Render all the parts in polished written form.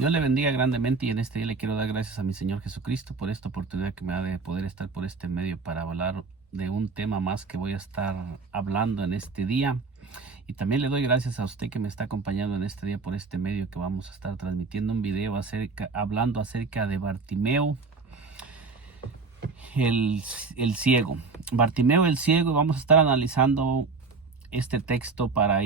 Dios le bendiga grandemente y en este día le quiero dar gracias a mi Señor Jesucristo por esta oportunidad que me da de poder estar por este medio para hablar de un tema más que voy a estar hablando en este día. Y también le doy gracias a usted que me está acompañando en este día por este medio que vamos a estar transmitiendo un video hablando acerca de Bartimeo, el ciego. Bartimeo el ciego, vamos a estar analizando este texto para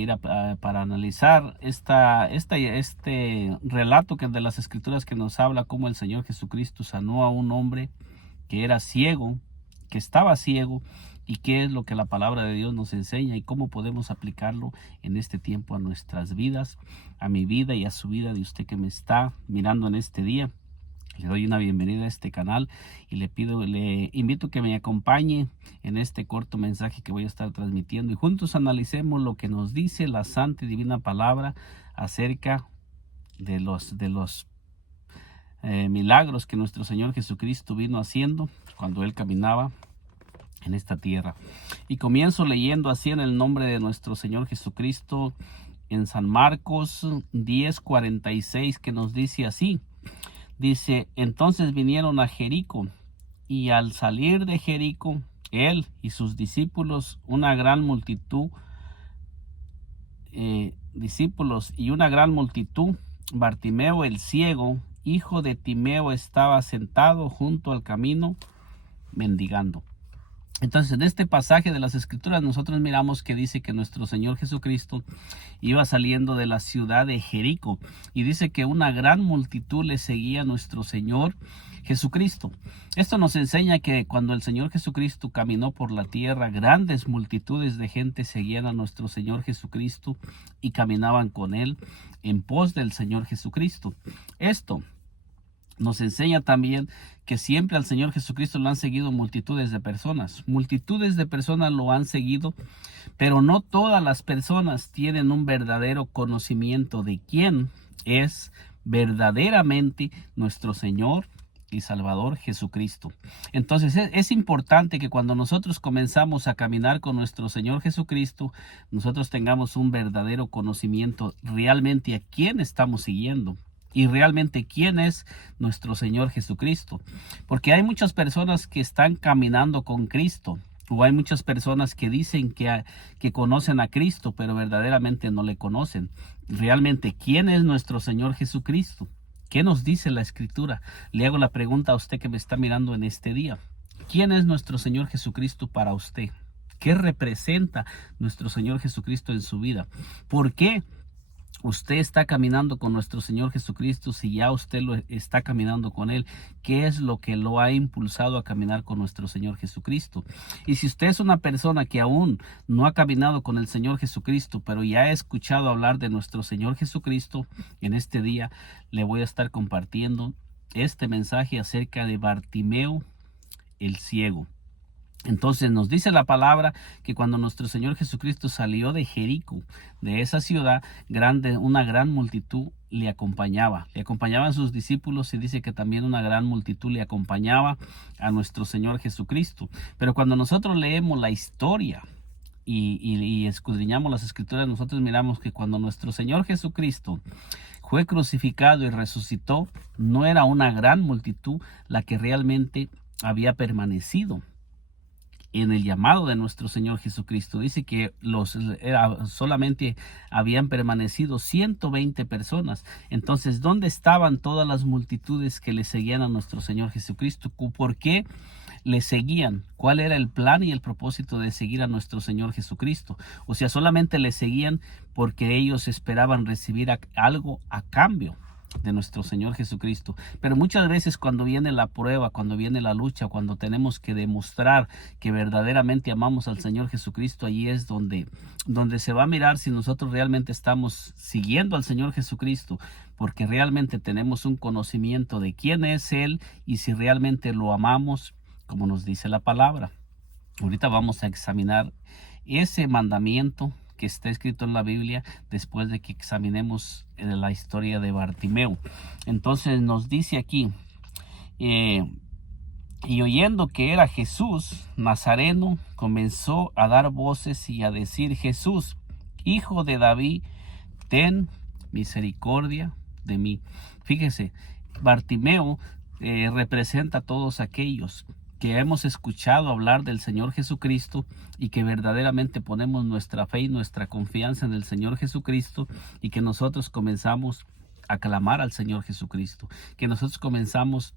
analizar este relato de las escrituras que nos habla cómo el Señor Jesucristo sanó a un hombre que era ciego, que estaba ciego, y qué es lo que la palabra de Dios nos enseña y cómo podemos aplicarlo en este tiempo a nuestras vidas, a mi vida y a su vida de usted que me está mirando en este día. Le doy una bienvenida a este canal y le invito a que me acompañe en este corto mensaje que voy a estar transmitiendo y juntos analicemos lo que nos dice la santa y divina palabra acerca de los milagros que nuestro Señor Jesucristo vino haciendo cuando Él caminaba en esta tierra. Y comienzo leyendo así en el nombre de nuestro Señor Jesucristo en San Marcos 10:46, que nos dice así. Dice: entonces vinieron a Jericó, y al salir de Jericó, él y sus discípulos, una gran multitud, Bartimeo el ciego, hijo de Timeo, estaba sentado junto al camino, mendigando. Entonces, en este pasaje de las Escrituras nosotros miramos que dice que nuestro Señor Jesucristo iba saliendo de la ciudad de Jericó y dice que una gran multitud le seguía a nuestro Señor Jesucristo. Esto nos enseña que cuando el Señor Jesucristo caminó por la tierra, grandes multitudes de gente seguían a nuestro Señor Jesucristo y caminaban con Él en pos del Señor Jesucristo. Esto nos enseña también que siempre al Señor Jesucristo lo han seguido multitudes de personas. Multitudes de personas lo han seguido, pero no todas las personas tienen un verdadero conocimiento de quién es verdaderamente nuestro Señor y Salvador Jesucristo. Entonces es importante que cuando nosotros comenzamos a caminar con nuestro Señor Jesucristo, nosotros tengamos un verdadero conocimiento realmente a quién estamos siguiendo y realmente quién es nuestro Señor Jesucristo. Porque hay muchas personas que están caminando con Cristo, o hay muchas personas que dicen que conocen a Cristo, pero verdaderamente no le conocen. Realmente, ¿quién es nuestro Señor Jesucristo? ¿Qué nos dice la Escritura? Le hago la pregunta a usted que me está mirando en este día. ¿Quién es nuestro Señor Jesucristo para usted? ¿Qué representa nuestro Señor Jesucristo en su vida? ¿Por qué usted está caminando con nuestro Señor Jesucristo? Si ya usted lo está caminando con Él, ¿qué es lo que lo ha impulsado a caminar con nuestro Señor Jesucristo? Y si usted es una persona que aún no ha caminado con el Señor Jesucristo, pero ya ha escuchado hablar de nuestro Señor Jesucristo, en este día le voy a estar compartiendo este mensaje acerca de Bartimeo el ciego. Entonces nos dice la palabra que cuando nuestro Señor Jesucristo salió de Jericó, de esa ciudad grande, una gran multitud le acompañaba. Le acompañaban sus discípulos y dice que también una gran multitud le acompañaba a nuestro Señor Jesucristo. Pero cuando nosotros leemos la historia y escudriñamos las Escrituras, nosotros miramos que cuando nuestro Señor Jesucristo fue crucificado y resucitó, no era una gran multitud la que realmente había permanecido en el llamado de nuestro Señor Jesucristo. Dice que solamente habían permanecido 120 personas. Entonces, ¿dónde estaban todas las multitudes que le seguían a nuestro Señor Jesucristo? ¿Por qué le seguían? ¿Cuál era el plan y el propósito de seguir a nuestro Señor Jesucristo? O sea, solamente le seguían porque ellos esperaban recibir algo a cambio de nuestro Señor Jesucristo. Pero muchas veces cuando viene la prueba, cuando viene la lucha, cuando tenemos que demostrar que verdaderamente amamos al Señor Jesucristo, allí es donde se va a mirar si nosotros realmente estamos siguiendo al Señor Jesucristo, porque realmente tenemos un conocimiento de quién es Él y si realmente lo amamos como nos dice la palabra. Ahorita vamos a examinar ese mandamiento que está escrito en la Biblia después de que examinemos la historia de Bartimeo. Entonces nos dice aquí, y oyendo que era Jesús Nazareno, comenzó a dar voces y a decir: Jesús, hijo de David, ten misericordia de mí. Fíjese, Bartimeo representa a todos aquellos que hemos escuchado hablar del Señor Jesucristo y que verdaderamente ponemos nuestra fe y nuestra confianza en el Señor Jesucristo, y que nosotros comenzamos a clamar al Señor Jesucristo, que nosotros comenzamos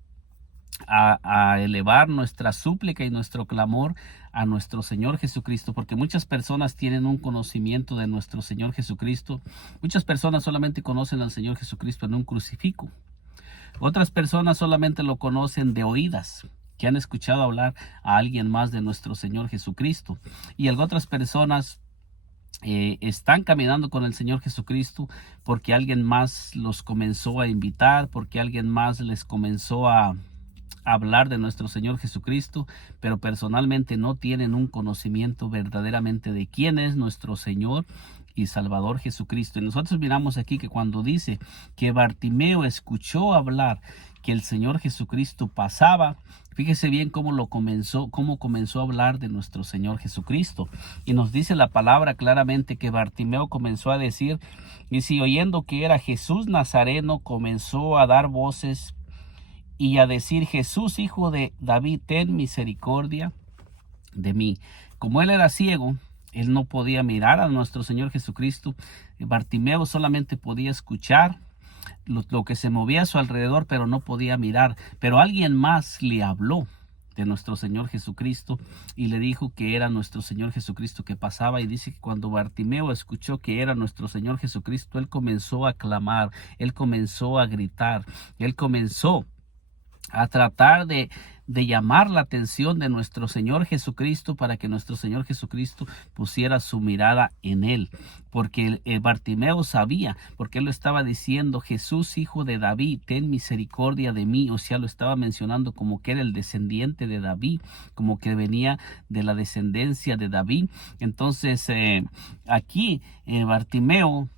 a elevar nuestra súplica y nuestro clamor a nuestro Señor Jesucristo, porque muchas personas tienen un conocimiento de nuestro Señor Jesucristo. Muchas personas solamente conocen al Señor Jesucristo en un crucifijo. Otras personas solamente lo conocen de oídas, que han escuchado hablar a alguien más de nuestro Señor Jesucristo. Y otras personas están caminando con el Señor Jesucristo porque alguien más los comenzó a invitar, porque alguien más les comenzó a hablar de nuestro Señor Jesucristo, pero personalmente no tienen un conocimiento verdaderamente de quién es nuestro Señor y Salvador Jesucristo. Y nosotros miramos aquí que cuando dice que Bartimeo escuchó hablar que el Señor Jesucristo pasaba, fíjese bien cómo comenzó a hablar de nuestro Señor Jesucristo. Y nos dice la palabra claramente que Bartimeo comenzó a decir, y si oyendo que era Jesús Nazareno, comenzó a dar voces y a decir: Jesús, hijo de David, ten misericordia de mí. Como él era ciego, él no podía mirar a nuestro Señor Jesucristo. Bartimeo solamente podía escuchar lo que se movía a su alrededor, pero no podía mirar. Pero alguien más le habló de nuestro Señor Jesucristo y le dijo que era nuestro Señor Jesucristo que pasaba. Y dice que cuando Bartimeo escuchó que era nuestro Señor Jesucristo, él comenzó a clamar, él comenzó a gritar, él comenzó a tratar de llamar la atención de nuestro Señor Jesucristo, para que nuestro Señor Jesucristo pusiera su mirada en él, porque Bartimeo sabía, porque él lo estaba diciendo: Jesús, hijo de David, ten misericordia de mí. O sea, lo estaba mencionando como que era el descendiente de David, como que venía de la descendencia de David. Entonces aquí Bartimeo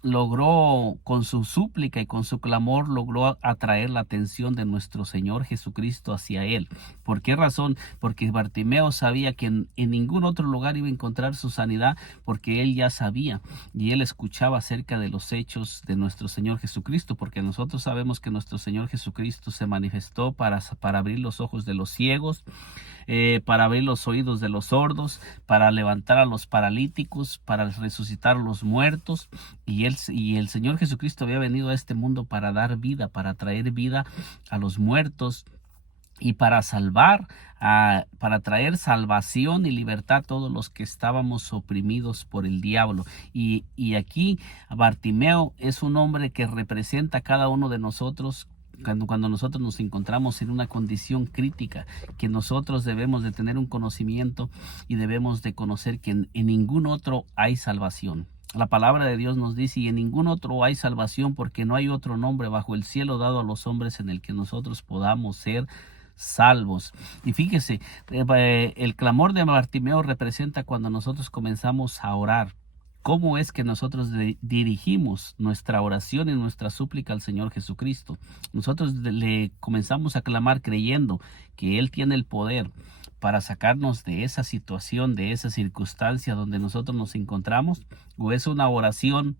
logró con su súplica y con su clamor, logró atraer la atención de nuestro Señor Jesucristo hacia él. ¿Por qué razón? Porque Bartimeo sabía que en ningún otro lugar iba a encontrar su sanidad, porque él ya sabía y él escuchaba acerca de los hechos de nuestro Señor Jesucristo, porque nosotros sabemos que nuestro Señor Jesucristo se manifestó para abrir los ojos de los ciegos, para abrir los oídos de los sordos, para levantar a los paralíticos, para resucitar a los muertos. Y el Señor Jesucristo había venido a este mundo para dar vida, para traer vida a los muertos y para salvar, para traer salvación y libertad a todos los que estábamos oprimidos por el diablo. Y aquí Bartimeo es un hombre que representa a cada uno de nosotros. Cuando nosotros nos encontramos en una condición crítica, que nosotros debemos de tener un conocimiento y debemos de conocer que en ningún otro hay salvación. La palabra de Dios nos dice: y en ningún otro hay salvación, porque no hay otro nombre bajo el cielo dado a los hombres en el que nosotros podamos ser salvos. Y fíjese, el clamor de Bartimeo representa cuando nosotros comenzamos a orar. ¿Cómo es que nosotros dirigimos nuestra oración y nuestra súplica al Señor Jesucristo? Nosotros le comenzamos a clamar creyendo que Él tiene el poder para sacarnos de esa situación, de esa circunstancia donde nosotros nos encontramos, o es una oración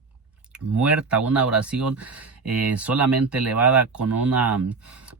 muerta, una oración solamente elevada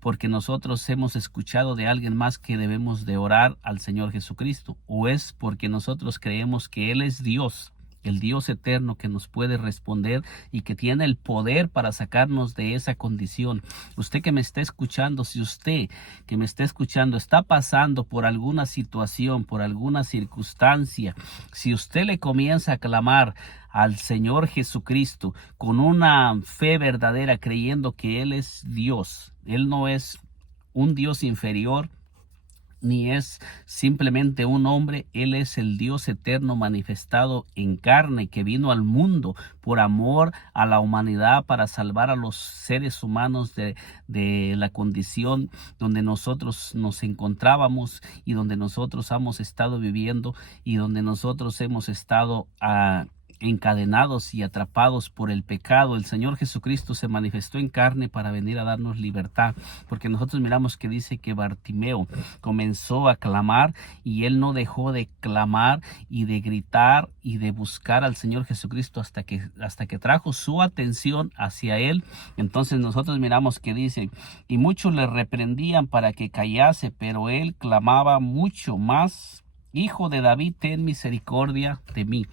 porque nosotros hemos escuchado de alguien más que debemos de orar al Señor Jesucristo, o es porque nosotros creemos que Él es Dios, el Dios eterno, que nos puede responder y que tiene el poder para sacarnos de esa condición. Usted que me está escuchando, si usted que me está escuchando está pasando por alguna situación, por alguna circunstancia, si usted le comienza a clamar al Señor Jesucristo con una fe verdadera, creyendo que Él es Dios, Él no es un Dios inferior, ni es simplemente un hombre. Él es el Dios eterno manifestado en carne, que vino al mundo por amor a la humanidad, para salvar a los seres humanos de la condición donde nosotros nos encontrábamos y donde nosotros hemos estado viviendo y donde nosotros hemos estado encadenados y atrapados por el pecado, el Señor Jesucristo se manifestó en carne para venir a darnos libertad, porque nosotros miramos que dice que Bartimeo comenzó a clamar y él no dejó de clamar y de gritar y de buscar al Señor Jesucristo hasta que trajo su atención hacia él. Entonces nosotros miramos que dice, y muchos le reprendían para que callase, pero él clamaba mucho más: Hijo de David, ten misericordia de mí.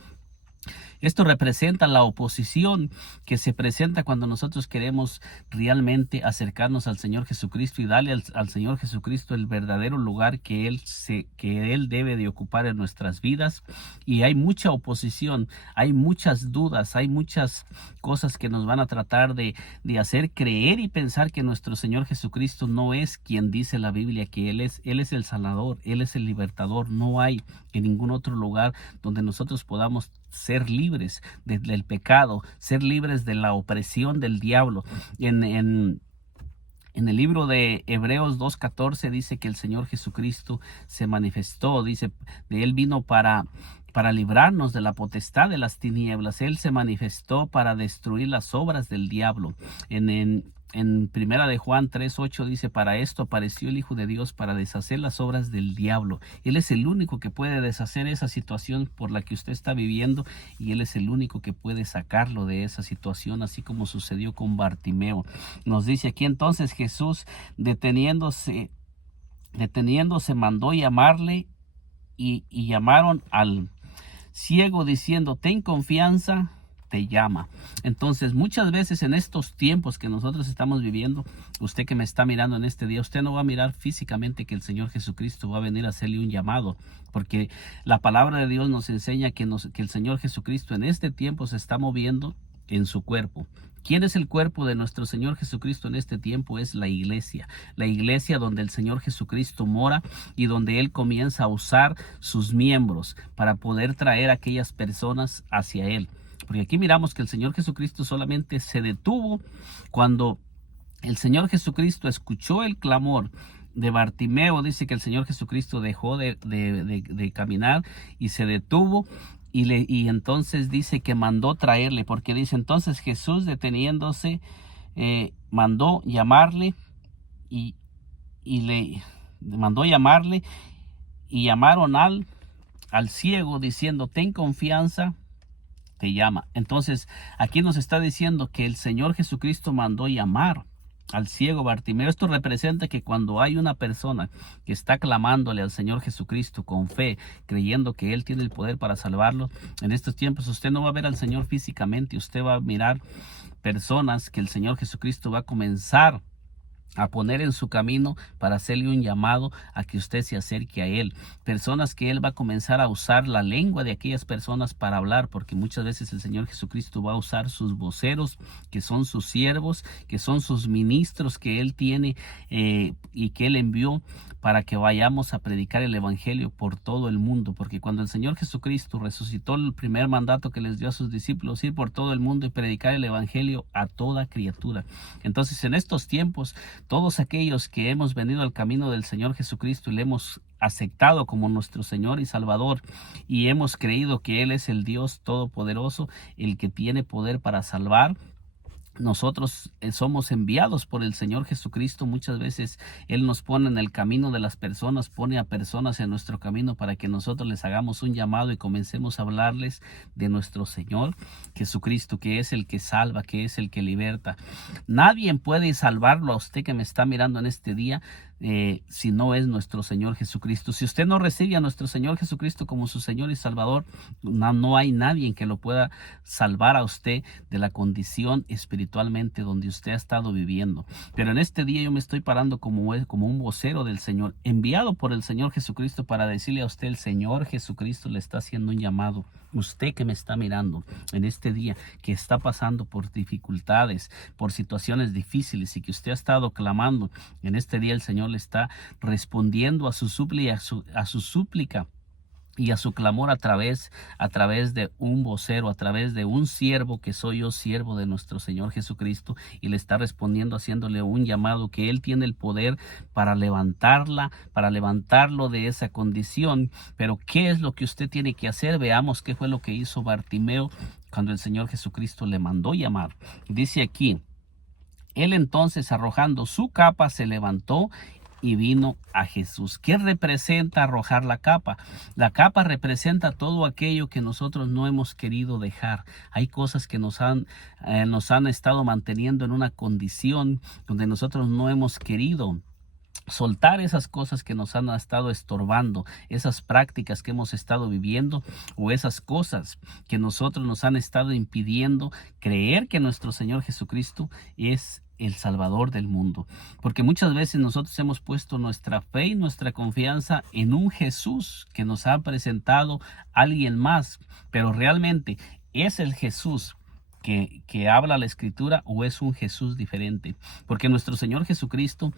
Esto representa la oposición que se presenta cuando nosotros queremos realmente acercarnos al Señor Jesucristo y darle al Señor Jesucristo el verdadero lugar que Él debe de ocupar en nuestras vidas. Y hay mucha oposición, hay muchas dudas, hay muchas cosas que nos van a tratar de hacer creer y pensar que nuestro Señor Jesucristo no es quien dice la Biblia que Él es. Él es el Salvador, Él es el libertador. No hay en ningún otro lugar donde nosotros podamos ser libres del pecado, ser libres de la opresión del diablo. En el libro de Hebreos 2:14 dice que el Señor Jesucristo se manifestó, dice, de Él vino para librarnos de la potestad de las tinieblas. Él se manifestó para destruir las obras del diablo. En Primera de Juan 3:8 dice, para esto apareció el Hijo de Dios, para deshacer las obras del diablo. Él es el único que puede deshacer esa situación por la que usted está viviendo, y Él es el único que puede sacarlo de esa situación, así como sucedió con Bartimeo. Nos dice aquí entonces Jesús, deteniéndose mandó llamarle, y llamaron al ciego diciendo, ten confianza, te llama. Entonces, muchas veces en estos tiempos que nosotros estamos viviendo, usted que me está mirando en este día, usted no va a mirar físicamente que el Señor Jesucristo va a venir a hacerle un llamado, porque la palabra de Dios nos enseña que el Señor Jesucristo en este tiempo se está moviendo en su cuerpo. ¿Quién es el cuerpo de nuestro Señor Jesucristo en este tiempo? Es la iglesia donde el Señor Jesucristo mora y donde Él comienza a usar sus miembros para poder traer a aquellas personas hacia Él. Porque aquí miramos que el Señor Jesucristo solamente se detuvo cuando el Señor Jesucristo escuchó el clamor de Bartimeo. Dice que el Señor Jesucristo dejó de caminar y se detuvo. Y entonces dice que mandó traerle, porque dice entonces Jesús, deteniéndose, mandó llamarle y le mandó llamarle, y llamaron al ciego diciendo, ten confianza, te llama. Entonces aquí nos está diciendo que el Señor Jesucristo mandó llamar al ciego Bartimeo. Esto representa que cuando hay una persona que está clamándole al Señor Jesucristo con fe, creyendo que Él tiene el poder para salvarlo, en estos tiempos usted no va a ver al Señor físicamente, usted va a mirar personas que el Señor Jesucristo va a comenzar a poner en su camino para hacerle un llamado a que usted se acerque a Él. Personas que Él va a comenzar a usar la lengua de aquellas personas para hablar, porque muchas veces el Señor Jesucristo va a usar sus voceros, que son sus siervos, que son sus ministros que Él tiene y que Él envió para que vayamos a predicar el evangelio por todo el mundo. Porque cuando el Señor Jesucristo resucitó, el primer mandato que les dio a sus discípulos, ir por todo el mundo y predicar el evangelio a toda criatura. Entonces, en estos tiempos, todos aquellos que hemos venido al camino del Señor Jesucristo y le hemos aceptado como nuestro Señor y Salvador, y hemos creído que Él es el Dios Todopoderoso, el que tiene poder para salvar, nosotros somos enviados por el Señor Jesucristo. Muchas veces Él nos pone en el camino de las personas, pone a personas en nuestro camino para que nosotros les hagamos un llamado y comencemos a hablarles de nuestro Señor Jesucristo, que es el que salva, que es el que liberta. Nadie puede salvarlo a usted que me está mirando en este día si no es nuestro Señor Jesucristo. Si usted no recibe a nuestro Señor Jesucristo como su Señor y Salvador, no hay nadie que lo pueda salvar a usted de la condición espiritualmente donde usted ha estado viviendo. Pero en este día yo me estoy parando como un vocero del Señor, enviado por el Señor Jesucristo para decirle a usted, el Señor Jesucristo le está haciendo un llamado. Usted que me está mirando en este día, que está pasando por dificultades, por situaciones difíciles y que usted ha estado clamando, en este día el Señor le está respondiendo a su súplica y a su clamor a través de un vocero, a través de un siervo, que soy yo, siervo de nuestro Señor Jesucristo, y le está respondiendo, haciéndole un llamado, que Él tiene el poder para levantarlo de esa condición. Pero ¿qué es lo que usted tiene que hacer? Veamos qué fue lo que hizo Bartimeo cuando el Señor Jesucristo le mandó llamar. Dice aquí: él entonces, arrojando su capa, se levantó y vino a Jesús. ¿Qué representa arrojar la capa? La capa representa todo aquello que nosotros no hemos querido dejar. Hay cosas que nos han estado manteniendo en una condición donde nosotros no hemos querido soltar esas cosas que nos han estado estorbando, esas prácticas que hemos estado viviendo, o esas cosas que nosotros nos han estado impidiendo creer que nuestro Señor Jesucristo es el Salvador del mundo. Porque muchas veces nosotros hemos puesto nuestra fe y nuestra confianza en un Jesús que nos ha presentado alguien más, pero realmente es el Jesús que habla la Escritura, o es un Jesús diferente. Porque nuestro Señor Jesucristo,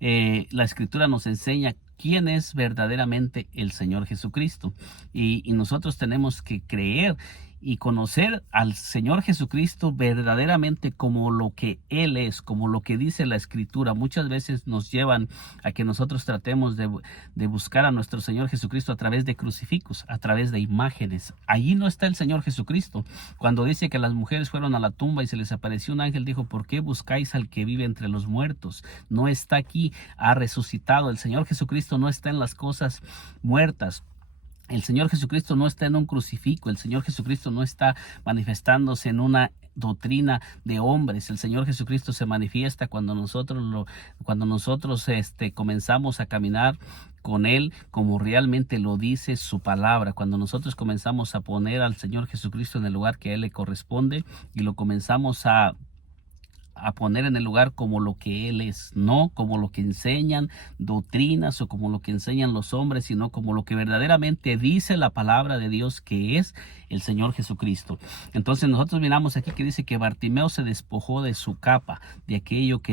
la Escritura nos enseña quién es verdaderamente el Señor Jesucristo, y nosotros tenemos que creer y conocer al Señor Jesucristo verdaderamente como lo que Él es, como lo que dice la Escritura. Muchas veces nos llevan a que nosotros tratemos de buscar a nuestro Señor Jesucristo a través de crucifijos, a través de imágenes. Allí no está el Señor Jesucristo. Cuando dice que las mujeres fueron a la tumba y se les apareció un ángel, dijo: ¿por qué buscáis al que vive entre los muertos? No está aquí, ha resucitado. El Señor Jesucristo no está en las cosas muertas. El Señor Jesucristo no está en un crucifijo. El Señor Jesucristo no está manifestándose en una doctrina de hombres. El Señor Jesucristo se manifiesta cuando nosotros comenzamos a caminar con Él como realmente lo dice su palabra. Cuando nosotros comenzamos a poner al Señor Jesucristo en el lugar que a Él le corresponde, y lo comenzamos a poner en el lugar como lo que Él es, no como lo que enseñan doctrinas o como lo que enseñan los hombres, sino como lo que verdaderamente dice la palabra de Dios, que es el Señor Jesucristo. Entonces nosotros miramos aquí que dice que Bartimeo se despojó de su capa, de aquello que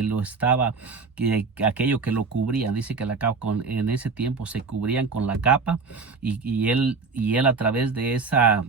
aquello que lo cubría. Dice que la capa, en ese tiempo se cubrían con la capa, y él a través de esa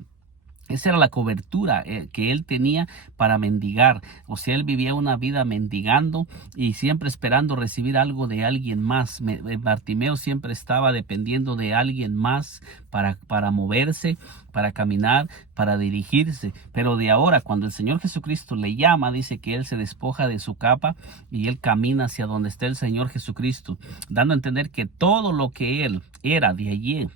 era la cobertura que él tenía para mendigar. O sea, él vivía una vida mendigando y siempre esperando recibir algo de alguien más. Bartimeo siempre estaba dependiendo de alguien más para moverse, para caminar, para dirigirse. Pero de ahora, cuando el Señor Jesucristo le llama, dice que él se despoja de su capa y él camina hacia donde está el Señor Jesucristo, dando a entender que todo lo que él era de allí,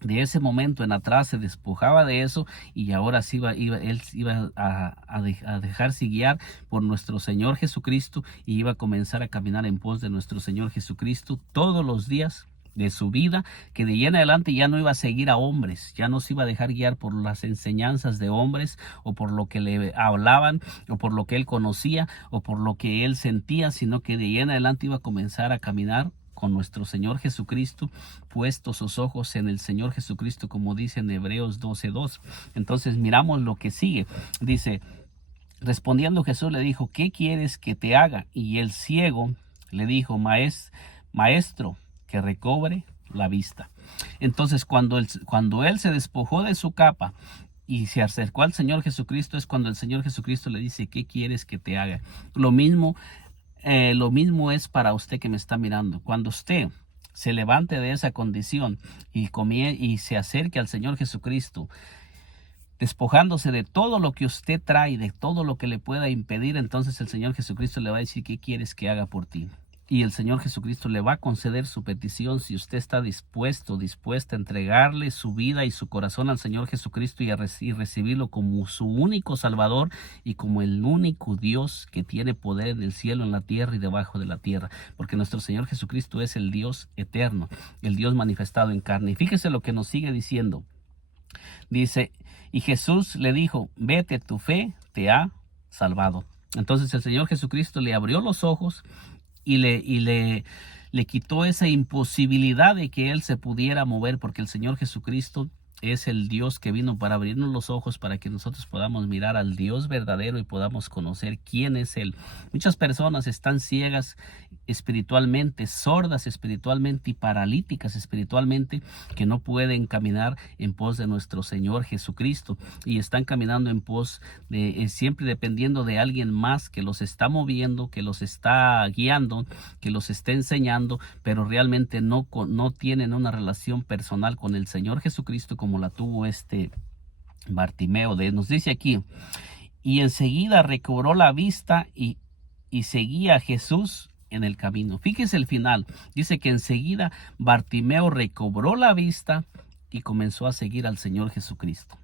de ese momento en atrás, se despojaba de eso, y ahora sí él iba a dejarse guiar por nuestro Señor Jesucristo, y iba a comenzar a caminar en pos de nuestro Señor Jesucristo todos los días de su vida, que de ahí en adelante ya no iba a seguir a hombres, ya no se iba a dejar guiar por las enseñanzas de hombres, o por lo que le hablaban, o por lo que él conocía, o por lo que él sentía, sino que de ahí en adelante iba a comenzar a caminar con nuestro Señor Jesucristo, puestos sus ojos en el Señor Jesucristo, como dice en Hebreos 12:2. Entonces miramos lo que sigue. Dice: respondiendo Jesús le dijo: ¿qué quieres que te haga? Y el ciego le dijo: Maestro, que recobre la vista. Entonces cuando él se despojó de su capa y se acercó al Señor Jesucristo, es cuando el Señor Jesucristo le dice: ¿qué quieres que te haga? Lo mismo es para usted que me está mirando. Cuando usted se levante de esa condición y se acerque al Señor Jesucristo, despojándose de todo lo que usted trae, de todo lo que le pueda impedir, entonces el Señor Jesucristo le va a decir: ¿qué quieres que haga por ti? Y el Señor Jesucristo le va a conceder su petición si usted está dispuesta a entregarle su vida y su corazón al Señor Jesucristo, y recibirlo como su único Salvador y como el único Dios que tiene poder en el cielo, en la tierra y debajo de la tierra. Porque nuestro Señor Jesucristo es el Dios eterno, el Dios manifestado en carne. Y fíjese lo que nos sigue diciendo. Dice: y Jesús le dijo: vete, tu fe te ha salvado. Entonces el Señor Jesucristo le abrió los ojos y le quitó esa imposibilidad de que él se pudiera mover, porque el Señor Jesucristo es el Dios que vino para abrirnos los ojos para que nosotros podamos mirar al Dios verdadero y podamos conocer quién es Él. Muchas personas están ciegas espiritualmente, sordas espiritualmente y paralíticas espiritualmente, que no pueden caminar en pos de nuestro Señor Jesucristo, y están caminando en pos de siempre dependiendo de alguien más que los está moviendo, que los está guiando, que los está enseñando, pero realmente no tienen una relación personal con el Señor Jesucristo como la tuvo Bartimeo. Nos dice aquí: y enseguida recobró la vista y seguía a Jesús en el camino. Fíjese el final. Dice que enseguida Bartimeo recobró la vista y comenzó a seguir al Señor Jesucristo.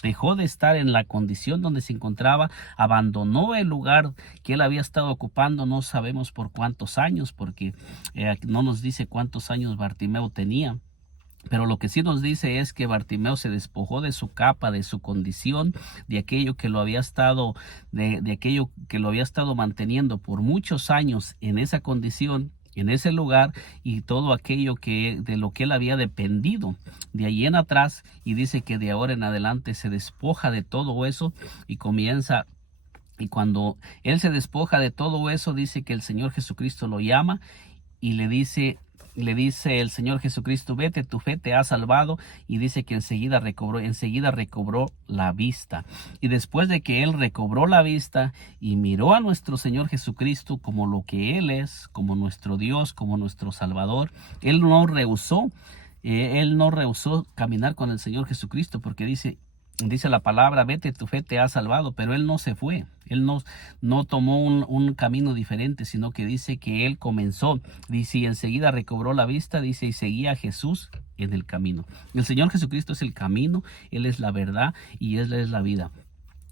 Dejó de estar en la condición donde se encontraba, abandonó el lugar que él había estado ocupando, no sabemos por cuántos años, porque no nos dice cuántos años Bartimeo tenía. Pero lo que sí nos dice es que Bartimeo se despojó de su capa, de su condición, de aquello que lo había estado, de aquello que lo había estado manteniendo por muchos años en esa condición, en ese lugar, y todo aquello de lo que él había dependido de allí en atrás, y dice que de ahora en adelante se despoja de todo eso y comienza. Y cuando él se despoja de todo eso, dice que el Señor Jesucristo lo llama y le dice el Señor Jesucristo: vete, tu fe te ha salvado. Y dice que enseguida recobró la vista. Y después de que él recobró la vista y miró a nuestro Señor Jesucristo como lo que Él es, como nuestro Dios, como nuestro Salvador, él no rehusó caminar con el Señor Jesucristo, porque dice la palabra: vete, tu fe te ha salvado. Pero él no se fue, él no tomó un camino diferente, sino que dice que él comenzó, dice, y enseguida recobró la vista, dice, y seguía a Jesús en el camino. El Señor Jesucristo es el camino, Él es la verdad y Él es la vida.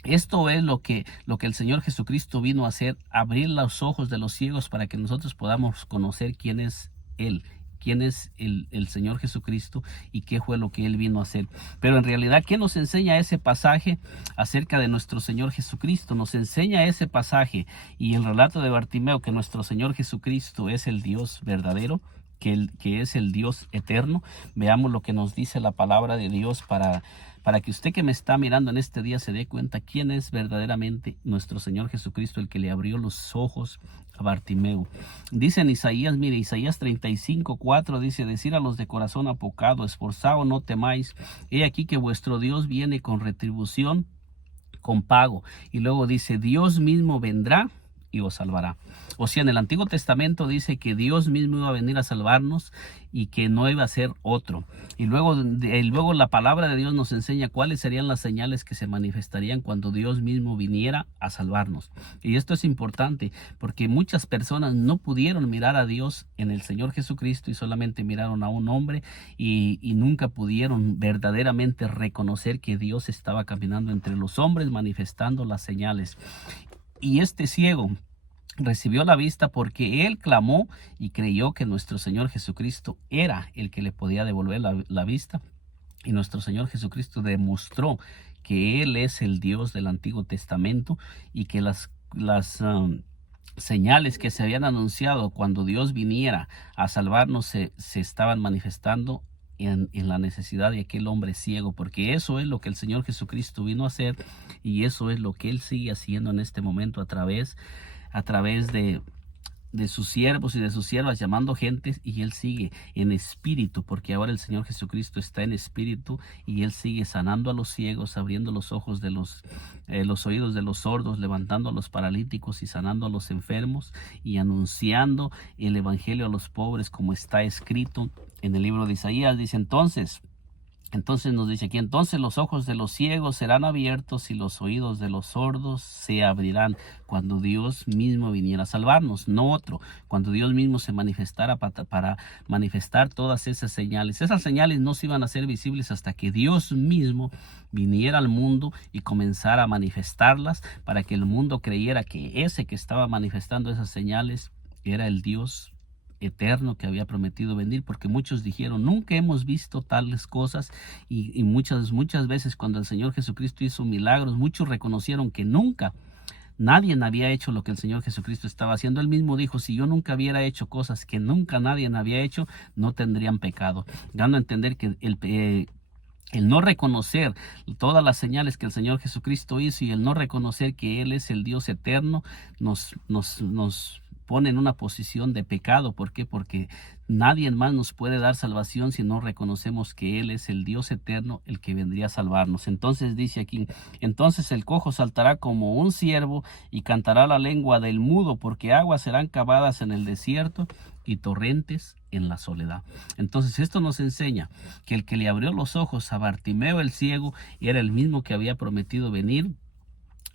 Esto es lo que el Señor Jesucristo vino a hacer: abrir los ojos de los ciegos para que nosotros podamos conocer quién es Él, quién es el Señor Jesucristo y qué fue lo que Él vino a hacer. Pero en realidad, ¿qué nos enseña ese pasaje acerca de nuestro Señor Jesucristo? Nos enseña ese pasaje y el relato de Bartimeo que nuestro Señor Jesucristo es el Dios verdadero, que es el Dios eterno. Veamos lo que nos dice la palabra de Dios para que usted que me está mirando en este día se dé cuenta quién es verdaderamente nuestro Señor Jesucristo, el que le abrió los ojos a Bartimeo. Dice en Isaías, mire, Isaías 35:4 dice: decir a los de corazón apocado, esforzaos, no temáis, he aquí que vuestro Dios viene con retribución, con pago. Y luego dice: Dios mismo vendrá y os salvará. O sea, en el Antiguo Testamento dice que Dios mismo iba a venir a salvarnos y que no iba a ser otro. Y luego la palabra de Dios nos enseña cuáles serían las señales que se manifestarían cuando Dios mismo viniera a salvarnos. Y esto es importante porque muchas personas no pudieron mirar a Dios en el Señor Jesucristo y solamente miraron a un hombre y nunca pudieron verdaderamente reconocer que Dios estaba caminando entre los hombres manifestando las señales. Y este ciego recibió la vista porque él clamó y creyó que nuestro Señor Jesucristo era el que le podía devolver la vista. Y nuestro Señor Jesucristo demostró que Él es el Dios del Antiguo Testamento y que las señales que se habían anunciado cuando Dios viniera a salvarnos se estaban manifestando en la necesidad de aquel hombre ciego, porque eso es lo que el Señor Jesucristo vino a hacer y eso es lo que Él sigue haciendo en este momento a través de sus siervos y de sus siervas, llamando gentes, y Él sigue en espíritu, porque ahora el Señor Jesucristo está en espíritu y Él sigue sanando a los ciegos, abriendo los ojos de los oídos de los sordos, levantando a los paralíticos y sanando a los enfermos y anunciando el evangelio a los pobres, como está escrito en el libro de Isaías. Dice entonces nos dice aquí: entonces los ojos de los ciegos serán abiertos y los oídos de los sordos se abrirán, cuando Dios mismo viniera a salvarnos, no otro, cuando Dios mismo se manifestara para manifestar todas esas señales. Esas señales no se iban a hacer visibles hasta que Dios mismo viniera al mundo y comenzara a manifestarlas, para que el mundo creyera que ese que estaba manifestando esas señales era el Dios eterno que había prometido venir, porque muchos dijeron: nunca hemos visto tales cosas, y muchas veces cuando el Señor Jesucristo hizo milagros, muchos reconocieron que nunca nadie había hecho lo que el Señor Jesucristo estaba haciendo. Él mismo dijo: si yo nunca hubiera hecho cosas que nunca nadie había hecho, no tendrían pecado, dando a entender que El no reconocer todas las señales que el Señor Jesucristo hizo y el no reconocer que Él es el Dios eterno nos pone en una posición de pecado. ¿Por qué? Porque nadie más nos puede dar salvación si no reconocemos que Él es el Dios eterno, el que vendría a salvarnos. Entonces dice aquí, entonces el cojo saltará como un ciervo y cantará la lengua del mudo, porque aguas serán cavadas en el desierto y torrentes en la soledad. Entonces esto nos enseña que el que le abrió los ojos a Bartimeo el ciego era el mismo que había prometido venir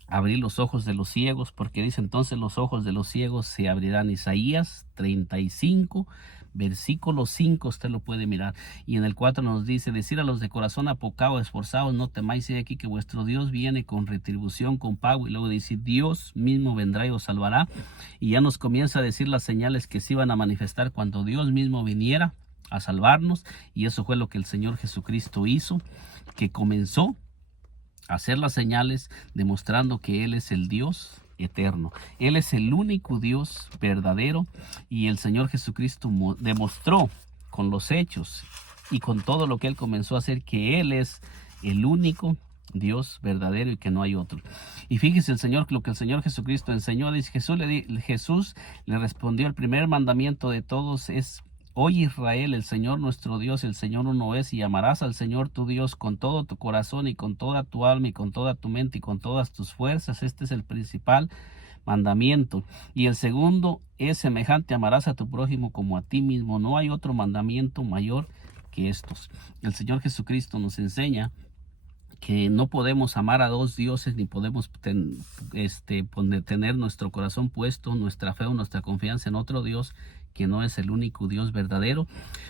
a abrir los ojos de los ciegos, porque dice entonces los ojos de los ciegos se abrirán. Isaías 35 versículo 5, usted lo puede mirar, y en el 4 nos dice, decir a los de corazón apocado, esforzados, no temáis, he aquí que vuestro Dios viene con retribución, con pago. Y luego dice, Dios mismo vendrá y os salvará, y ya nos comienza a decir las señales que se iban a manifestar cuando Dios mismo viniera a salvarnos. Y eso fue lo que el Señor Jesucristo hizo, que comenzó a hacer las señales demostrando que Él es el Dios eterno. Él es el único Dios verdadero, y el Señor Jesucristo demostró con los hechos y con todo lo que Él comenzó a hacer que Él es el único Dios verdadero y que no hay otro. Y fíjese lo que el Señor Jesucristo enseñó. Dice, Jesús le respondió, el primer mandamiento de todos es: Oye Israel, el Señor nuestro Dios, el Señor uno es, y amarás al Señor tu Dios con todo tu corazón y con toda tu alma y con toda tu mente y con todas tus fuerzas. Este es el principal mandamiento. Y el segundo es semejante: amarás a tu prójimo como a ti mismo. No hay otro mandamiento mayor que estos. El Señor Jesucristo nos enseña que no podemos amar a dos dioses, ni podemos tener nuestro corazón puesto, nuestra fe o nuestra confianza en otro Dios que no es el único Dios verdadero.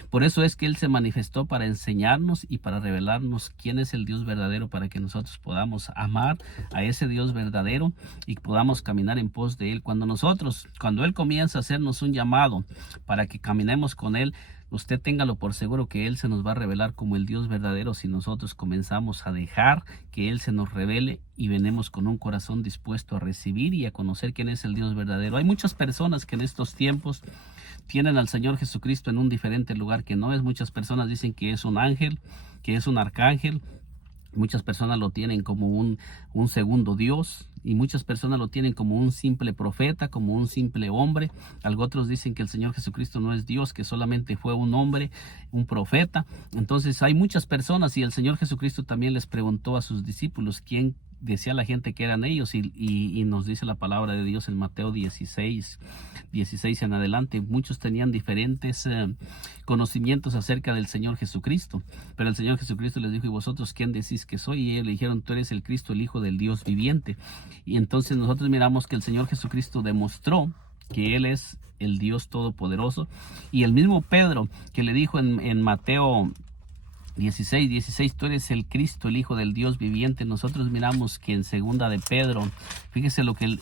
Por eso es que Él se manifestó para enseñarnos y para revelarnos quién es el Dios verdadero, para que nosotros podamos amar a ese Dios verdadero y podamos caminar en pos de Él. Cuando Él comienza a hacernos un llamado para que caminemos con Él, usted téngalo por seguro que Él se nos va a revelar como el Dios verdadero si nosotros comenzamos a dejar que Él se nos revele y venimos con un corazón dispuesto a recibir y a conocer quién es el Dios verdadero. Hay muchas personas que en estos tiempos tienen al Señor Jesucristo en un diferente lugar que no es. Muchas personas dicen que es un ángel, que es un arcángel. Muchas personas lo tienen como un segundo Dios, y muchas personas lo tienen como un simple profeta, como un simple hombre. Otros dicen que el Señor Jesucristo no es Dios, que solamente fue un hombre, un profeta. Entonces hay muchas personas, y el Señor Jesucristo también les preguntó a sus discípulos quién decía la gente que eran ellos, y nos dice la palabra de Dios en Mateo 16 en adelante. Muchos tenían diferentes conocimientos acerca del Señor Jesucristo, pero el Señor Jesucristo les dijo: ¿y vosotros quién decís que soy? Y ellos le dijeron: tú eres el Cristo, el Hijo del Dios viviente. Y entonces nosotros miramos que el Señor Jesucristo demostró que Él es el Dios todopoderoso, y el mismo Pedro que le dijo en Mateo 16, tú eres el Cristo, el Hijo del Dios viviente. Nosotros miramos que en segunda de Pedro, fíjese lo que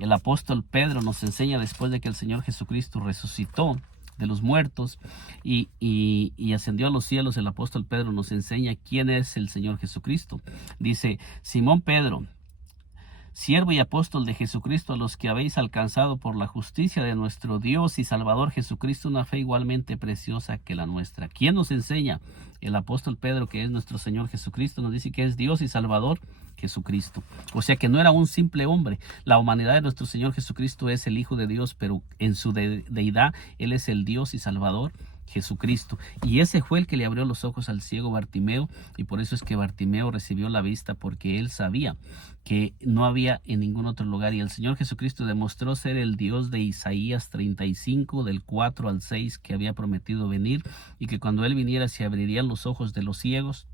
el apóstol Pedro nos enseña después de que el Señor Jesucristo resucitó de los muertos y ascendió a los cielos. El apóstol Pedro nos enseña quién es el Señor Jesucristo. Dice: Simón Pedro, siervo y apóstol de Jesucristo, a los que habéis alcanzado por la justicia de nuestro Dios y Salvador Jesucristo una fe igualmente preciosa que la nuestra. ¿Quién nos enseña? El apóstol Pedro, que es nuestro Señor Jesucristo. Nos dice que es Dios y Salvador Jesucristo. O sea que no era un simple hombre. La humanidad de nuestro Señor Jesucristo es el Hijo de Dios, pero en su deidad Él es el Dios y Salvador Jesucristo. Y ese fue el que le abrió los ojos al ciego Bartimeo, y por eso es que Bartimeo recibió la vista, porque él sabía que no había en ningún otro lugar. Y el Señor Jesucristo demostró ser el Dios de Isaías 35 del 4 al 6, que había prometido venir, y que cuando Él viniera se abrirían los ojos de los ciegos,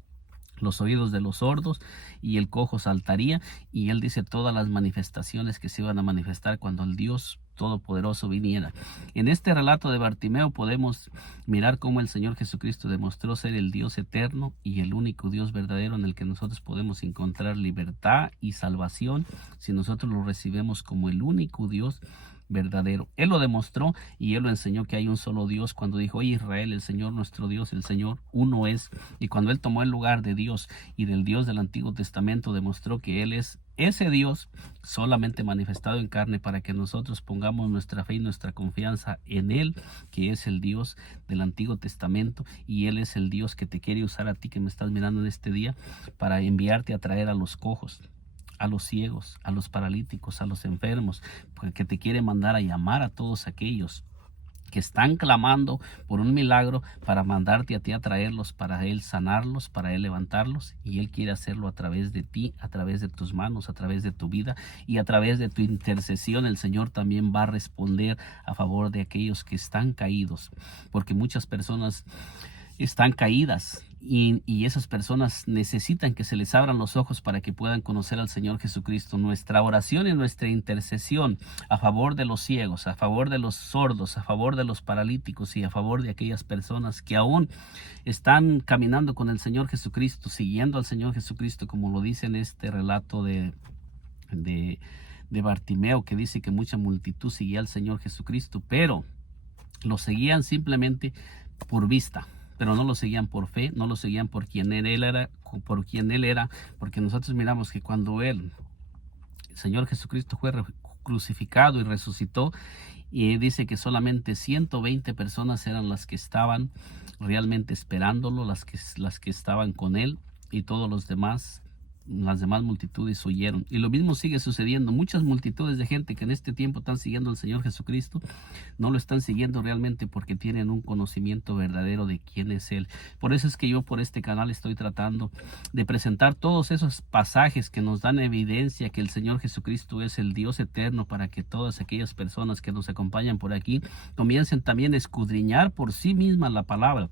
los oídos de los sordos, y el cojo saltaría. Y Él dice todas las manifestaciones que se iban a manifestar cuando el Dios Todopoderoso viniera. En este relato de Bartimeo podemos mirar cómo el Señor Jesucristo demostró ser el Dios eterno y el único Dios verdadero, en el que nosotros podemos encontrar libertad y salvación si nosotros lo recibimos como el único Dios verdadero. Él lo demostró y Él lo enseñó que hay un solo Dios cuando dijo: oye Israel, el Señor nuestro Dios, el Señor uno es. Y cuando Él tomó el lugar de Dios y del Dios del Antiguo Testamento, demostró que Él es ese Dios solamente manifestado en carne, para que nosotros pongamos nuestra fe y nuestra confianza en Él, que es el Dios del Antiguo Testamento, y Él es el Dios que te quiere usar a ti que me estás mirando en este día para enviarte a traer a los cojos, a los ciegos, a los paralíticos, a los enfermos, porque te quiere mandar a llamar a todos aquellos que están clamando por un milagro, para mandarte a ti a traerlos, para Él sanarlos, para Él levantarlos. Y Él quiere hacerlo a través de ti, a través de tus manos, a través de tu vida y a través de tu intercesión. El Señor también va a responder a favor de aquellos que están caídos, porque muchas personas están caídas y esas personas necesitan que se les abran los ojos para que puedan conocer al Señor Jesucristo. Nuestra oración y nuestra intercesión a favor de los ciegos, a favor de los sordos, a favor de los paralíticos y a favor de aquellas personas que aún están caminando con el Señor Jesucristo, siguiendo al Señor Jesucristo, como lo dice en este relato de Bartimeo, que dice que mucha multitud seguía al Señor Jesucristo, pero lo seguían simplemente por vista, pero no lo seguían por fe, no lo seguían por quien él era, porque nosotros miramos que cuando el Señor Jesucristo fue crucificado y resucitó, y dice que solamente 120 personas eran las que estaban realmente esperándolo, las que estaban con él, y todos los demás, las demás multitudes huyeron. Y lo mismo sigue sucediendo. Muchas multitudes de gente que en este tiempo están siguiendo al Señor Jesucristo, no lo están siguiendo realmente porque tienen un conocimiento verdadero de quién es Él. Por eso es que yo por este canal estoy tratando de presentar todos esos pasajes que nos dan evidencia que el Señor Jesucristo es el Dios eterno, para que todas aquellas personas que nos acompañan por aquí comiencen también a escudriñar por sí mismas la palabra,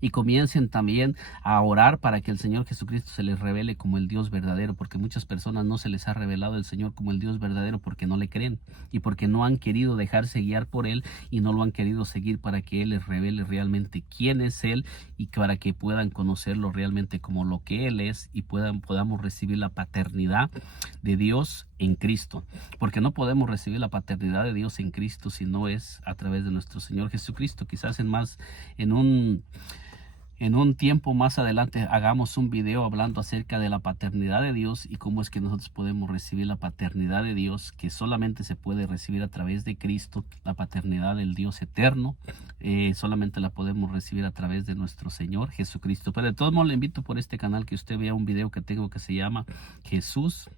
y comiencen también a orar para que el Señor Jesucristo se les revele como el Dios verdadero, porque muchas personas no se les ha revelado el Señor como el Dios verdadero porque no le creen y porque no han querido dejarse guiar por Él y no lo han querido seguir para que Él les revele realmente quién es Él, y para que puedan conocerlo realmente como lo que Él es, y podamos recibir la paternidad de Dios en Cristo, porque no podemos recibir la paternidad de Dios en Cristo si no es a través de nuestro Señor Jesucristo. Quizás en un tiempo más adelante hagamos un video hablando acerca de la paternidad de Dios y cómo es que nosotros podemos recibir la paternidad de Dios, que solamente se puede recibir a través de Cristo. La paternidad del Dios eterno solamente la podemos recibir a través de nuestro Señor Jesucristo. Pero de todos modos le invito por este canal que usted vea un video que tengo que se llama Jesús,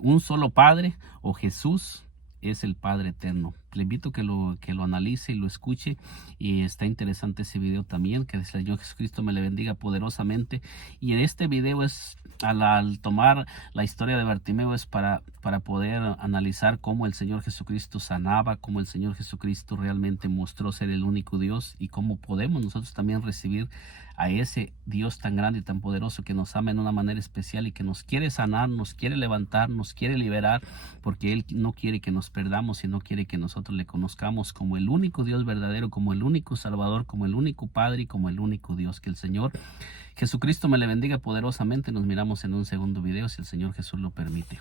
un solo Padre, o Jesús es el Padre eterno. Le invito que lo analice y lo escuche, y está interesante ese video también. Que el Señor Jesucristo me le bendiga poderosamente. Y en este video es al tomar la historia de Bartimeo, es para poder analizar cómo el Señor Jesucristo sanaba, cómo el Señor Jesucristo realmente mostró ser el único Dios, y cómo podemos nosotros también recibir a ese Dios tan grande y tan poderoso que nos ama en una manera especial y que nos quiere sanar, nos quiere levantar, nos quiere liberar, porque Él no quiere que nos perdamos, sino quiere que nosotros le conozcamos como el único Dios verdadero, como el único Salvador, como el único Padre y como el único Dios. Que el Señor Jesucristo me le bendiga poderosamente. Nos miramos en un segundo video si el Señor Jesús lo permite.